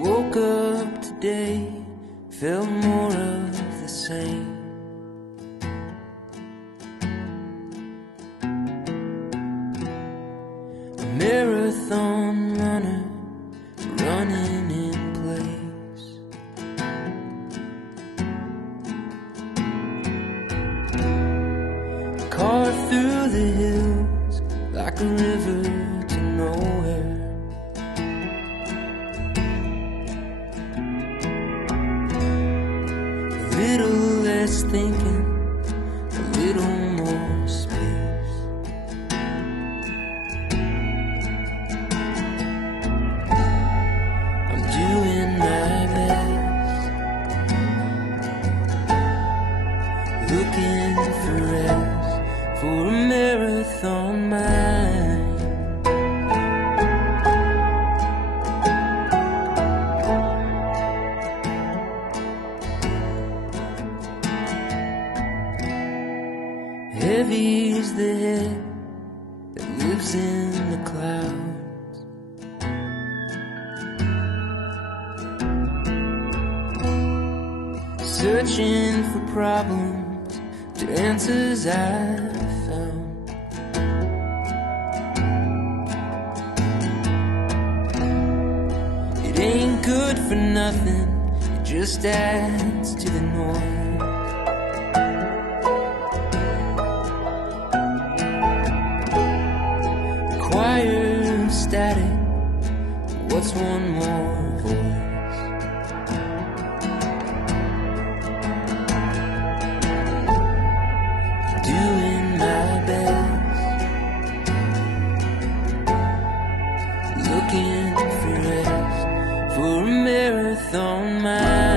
Woke up today, felt more of the same. A marathon runner, running in place. Car through the hills like a river to nowhere. A little less thinking, a little more space. I'm doing my best, looking for rest, for a marathon mind. Heavy is the head that lives in the clouds. Searching for problems to answers I've found. It ain't good for nothing, it just adds to the noise. Choir static, what's one more voice? Doing my best, looking for rest, for a marathon mind.